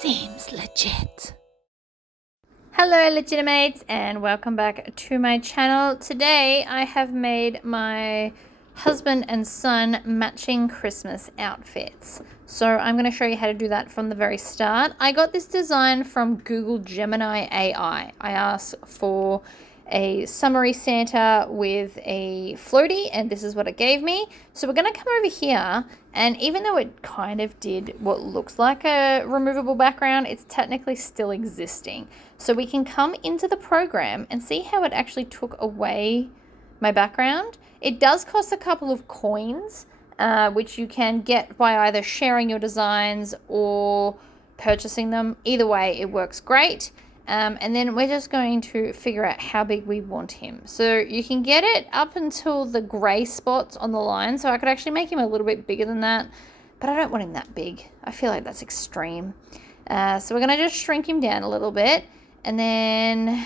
Seems legit. Hello Legitimates and welcome back to my channel. Today I have made my husband and son matching Christmas outfits. So I'm going to show you how to do that from the very start. I got this design from Google Gemini AI. I asked for a summery Santa with a floaty and this is what it gave me. So we're going to come over here, and even though it kind of did what looks like a removable background, it's technically still existing. So we can come into the program and see how it actually took away my background. It does cost a couple of coins, which you can get by either sharing your designs or purchasing them. Either way, it works great. And then we're just going to figure out how big we want him. So you can get it up until the gray spots on the line. So I could actually make him a little bit bigger than that, but I don't want him that big. I feel like that's extreme. So we're going to just shrink him down a little bit. And then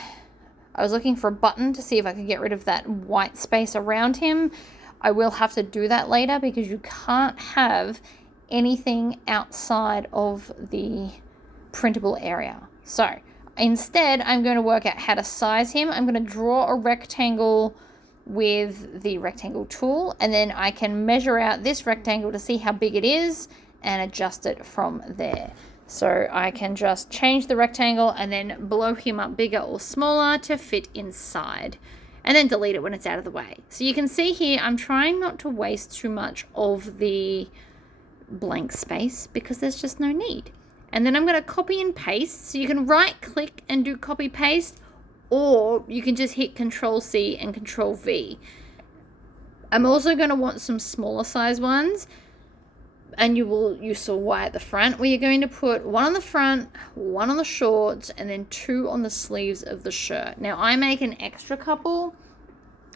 I was looking for a button to see if I could get rid of that white space around him. I will have to do that later because you can't have anything outside of the printable area. So instead, I'm going to work out how to size him. I'm going to draw a rectangle with the rectangle tool, and then I can measure out this rectangle to see how big it is and adjust it from there. So I can just change the rectangle and then blow him up bigger or smaller to fit inside, and then delete it when it's out of the way. So you can see here, I'm trying not to waste too much of the blank space because there's just no need. And then I'm going to copy and paste. So you can right click and do copy paste, or you can just hit Control C and Control V. I'm also going to want some smaller size ones, and you saw why at the front, where you're going to put one on the front, one on the shorts, and then two on the sleeves of the shirt. Now I make an extra couple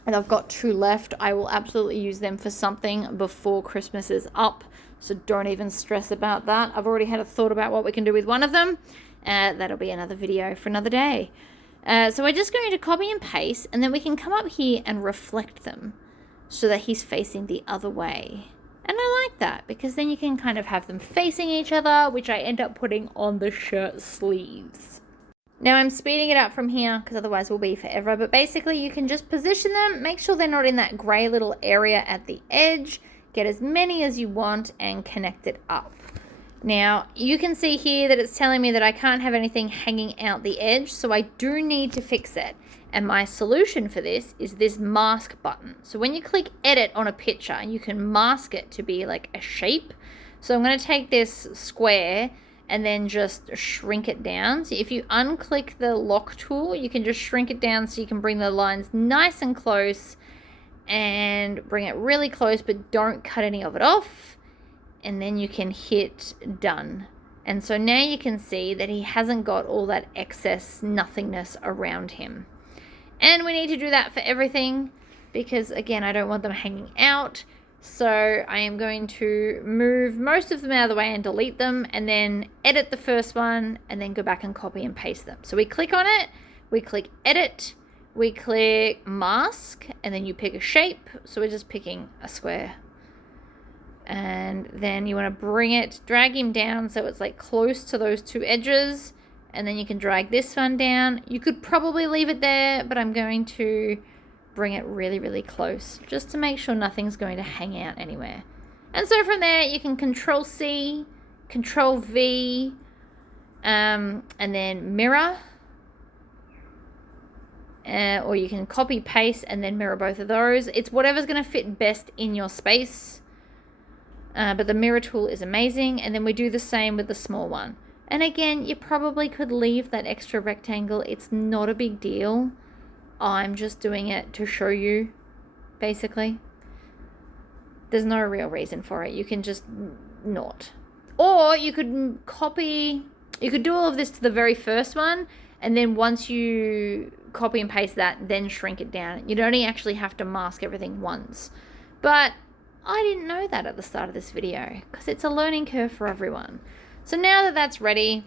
and I've got two left. I will absolutely use them for something before Christmas is up. So don't even stress about that. I've already had a thought about what we can do with one of them. That'll be another video for another day. So we're just going to copy and paste, and then we can come up here and reflect them so that he's facing the other way. And I like that because then you can kind of have them facing each other, which I end up putting on the shirt sleeves. Now I'm speeding it up from here because otherwise we'll be forever. But basically you can just position them, make sure they're not in that gray little area at the edge. Get as many as you want and connect it up. Now you can see here that it's telling me that I can't have anything hanging out the edge, so I do need to fix it. And my solution for this is this mask button. So when you click edit on a picture, you can mask it to be like a shape. So I'm going to take this square and then just shrink it down. So if you unclick the lock tool, you can just shrink it down so you can bring the lines nice and close and bring it really close, but don't cut any of it off. And then you can hit done. And so now you can see that he hasn't got all that excess nothingness around him. And we need to do that for everything because, again, I don't want them hanging out. So I am going to move most of them out of the way and delete them, and then edit the first one and then go back and copy and paste them. So we click on it, we click edit, we click mask, and then you pick a shape. So we're just picking a square. And then you want to bring it, drag him down so it's like close to those two edges. And then you can drag this one down. You could probably leave it there, but I'm going to bring it really, really close just to make sure nothing's going to hang out anywhere. And so from there, you can Control C, Control V, and then mirror. Or you can copy, paste, and then mirror both of those. It's whatever's going to fit best in your space. But the mirror tool is amazing. And then we do the same with the small one. And again, you probably could leave that extra rectangle. It's not a big deal. I'm just doing it to show you, basically. There's no real reason for it. You can just not. Or you could you could do all of this to the very first one, and then once you copy and paste that, then shrink it down. You'd only actually have to mask everything once. But I didn't know that at the start of this video because it's a learning curve for everyone. So now that that's ready,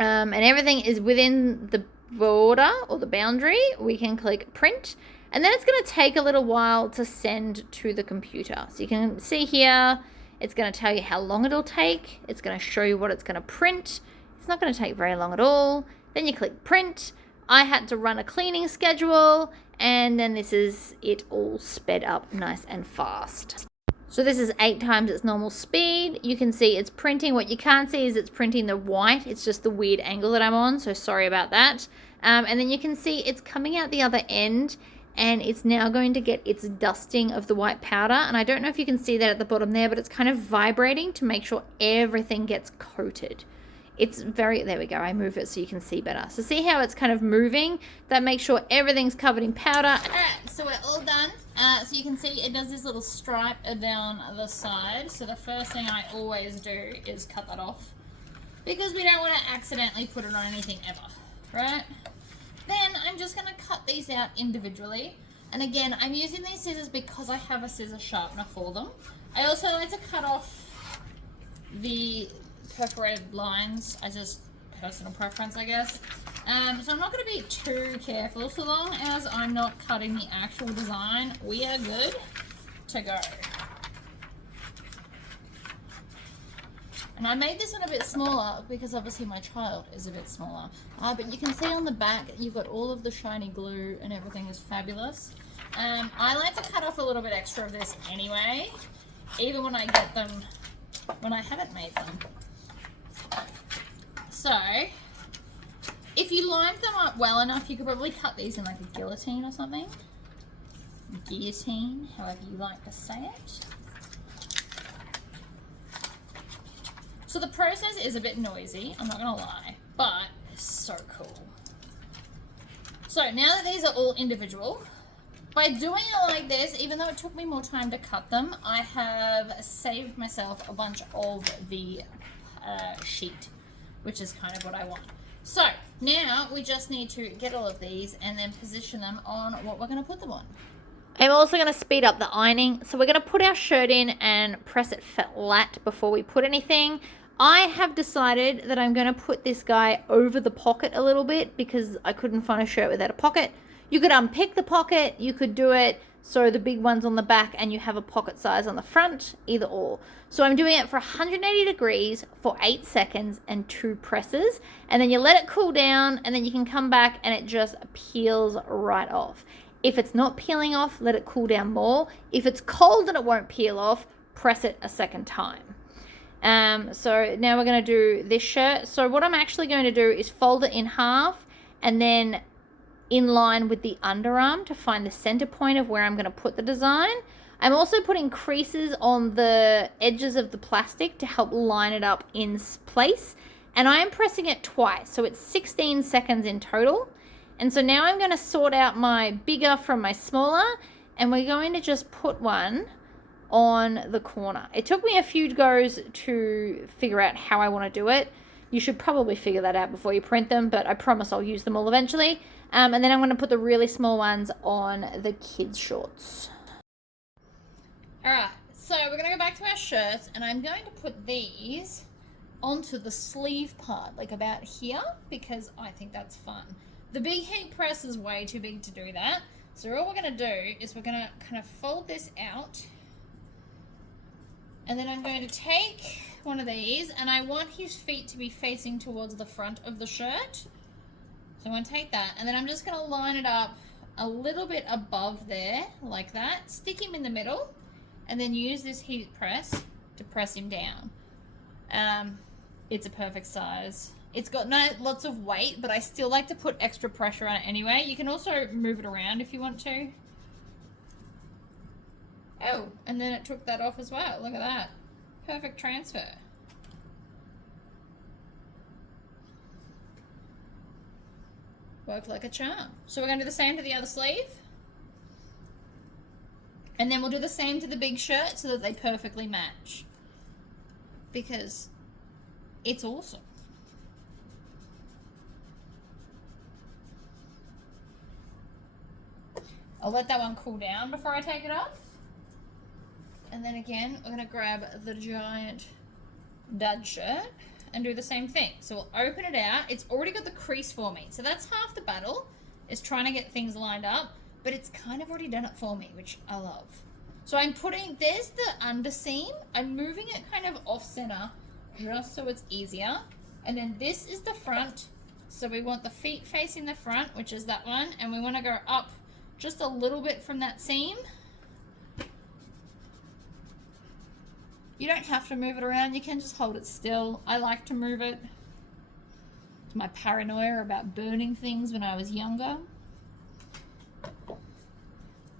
and everything is within the border or the boundary, we can click print, and then it's going to take a little while to send to the computer. So you can see here, it's going to tell you how long it'll take. It's going to show you what it's going to print. It's not going to take very long at all. Then you click print. I had to run a cleaning schedule, and then this is it all sped up nice and fast. So this is 8 times its normal speed. You can see it's printing. What you can't see is it's printing the white. It's just the weird angle that I'm on, so sorry about that. And then you can see it's coming out the other end, and it's now going to get its dusting of the white powder. And I don't know if you can see that at the bottom there, but it's kind of vibrating to make sure everything gets coated. It's very, there we go, I move it so you can see better. So see how it's kind of moving? That makes sure everything's covered in powder. Alright, so we're all done. So you can see it does this little stripe down the side. So the first thing I always do is cut that off, because we don't want to accidentally put it on anything ever, right? Then I'm just going to cut these out individually. And again, I'm using these scissors because I have a scissor sharpener for them. I also like to cut off the perforated lines, as just personal preference, I guess. So I'm not going to be too careful. So long as I'm not cutting the actual design, we are good to go. And I made this one a bit smaller because obviously my child is a bit smaller. But you can see on the back you've got all of the shiny glue and everything is fabulous. I like to cut off a little bit extra of this anyway, even when I get them, when I haven't made them. So, if you lined them up well enough, you could probably cut these in like a guillotine or something. Guillotine, however you like to say it. So the process is a bit noisy, I'm not gonna lie, but it's so cool. So now that these are all individual, by doing it like this, even though it took me more time to cut them, I have saved myself a bunch of the sheet, which is kind of what I want. So now we just need to get all of these and then position them on what we're going to put them on. I'm also going to speed up the ironing. So we're going to put our shirt in and press it flat before we put anything. I have decided that I'm going to put this guy over the pocket a little bit because I couldn't find a shirt without a pocket. You could unpick the pocket, you could do it so the big one's on the back and you have a pocket size on the front, either or. So I'm doing it for 180 degrees for 8 seconds and 2 presses, and then you let it cool down, and then you can come back and it just peels right off. If it's not peeling off, let it cool down more. If it's cold and it won't peel off, press it a second time. So now we're going to do this shirt. So what I'm actually going to do is fold it in half and then in line with the underarm to find the center point of where I'm going to put the design. I'm also putting creases on the edges of the plastic to help line it up in place. And I am pressing it twice, so it's 16 seconds in total. And so now I'm going to sort out my bigger from my smaller, and we're going to just put one on the corner. It took me a few goes to figure out how I want to do it. You should probably figure that out before you print them, but I promise I'll use them all eventually. And then I'm going to put the really small ones on the kids' shorts. Alright, so we're going to go back to our shirts, and I'm going to put these onto the sleeve part, like about here, because I think that's fun. The big heat press is way too big to do that. So all we're going to do is we're going to kind of fold this out, and then I'm going to take one of these, and I want his feet to be facing towards the front of the shirt. So I'm going to take that, and then I'm just going to line it up a little bit above there, like that. Stick him in the middle, and then use this heat press to press him down. It's a perfect size. It's got lots of weight, but I still like to put extra pressure on it anyway. You can also move it around if you want to. Oh, and then it took that off as well. Look at that. Perfect transfer. Worked like a charm. So we're going to do the same to the other sleeve. And then we'll do the same to the big shirt so that they perfectly match. Because it's awesome. I'll let that one cool down before I take it off. And then again, we're going to grab the giant dad shirt and do the same thing. So we'll open it out. It's already got the crease for me. So that's half the battle, is trying to get things lined up. But it's kind of already done it for me, which I love. So I'm putting, there's the underseam. I'm moving it kind of off center just so it's easier. And then this is the front. So we want the feet facing the front, which is that one. And we want to go up just a little bit from that seam. You don't have to move it around. You can just hold it still. I like to move it. It's my paranoia about burning things when I was younger.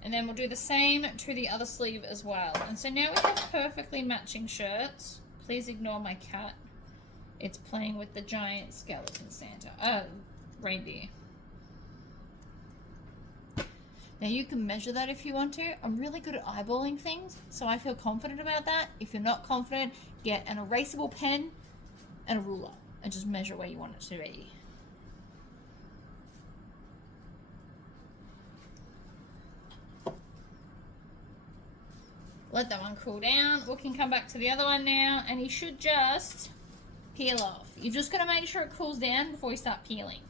And then we'll do the same to the other sleeve as well. And so now we have perfectly matching shirts. Please ignore my cat. It's playing with the giant skeleton Santa. Reindeer. Now you can measure that if you want to. I'm really good at eyeballing things, so I feel confident about that. If you're not confident, get an erasable pen and a ruler and just measure where you want it to be. Let that one cool down. We can come back to the other one now, and you should just peel off. You're just going to make sure it cools down before you start peeling.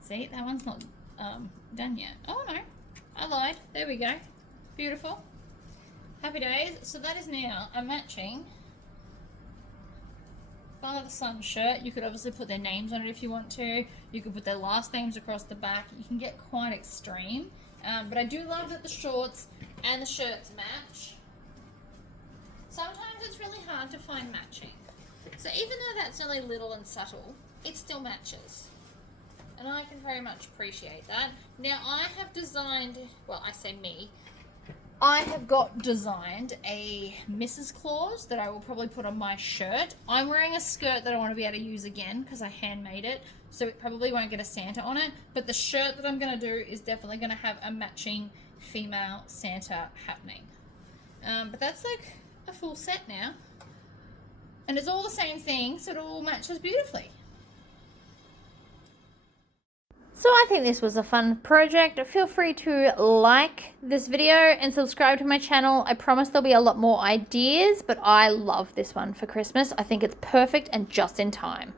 See, that one's not done yet. Oh no, I lied. There we go. Beautiful. Happy days. So that is now a matching father-son shirt. You could obviously put their names on it if you want to. You could put their last names across the back. You can get quite extreme. But I do love that the shorts and the shirts match. Sometimes it's really hard to find matching. So even though that's only little and subtle, it still matches. And I can very much appreciate that. Now I have designed, well, I say me, I have designed a Mrs. Claus that I will probably put on my shirt. I'm wearing a skirt that I want to be able to use again because I handmade it, so it probably won't get a Santa on it. But the shirt that I'm going to do is definitely going to have a matching female Santa happening. But that's like a full set now. And it's all the same thing, so it all matches beautifully. So I think this was a fun project. Feel free to like this video and subscribe to my channel. I promise there'll be a lot more ideas, but I love this one for Christmas. I think it's perfect and just in time.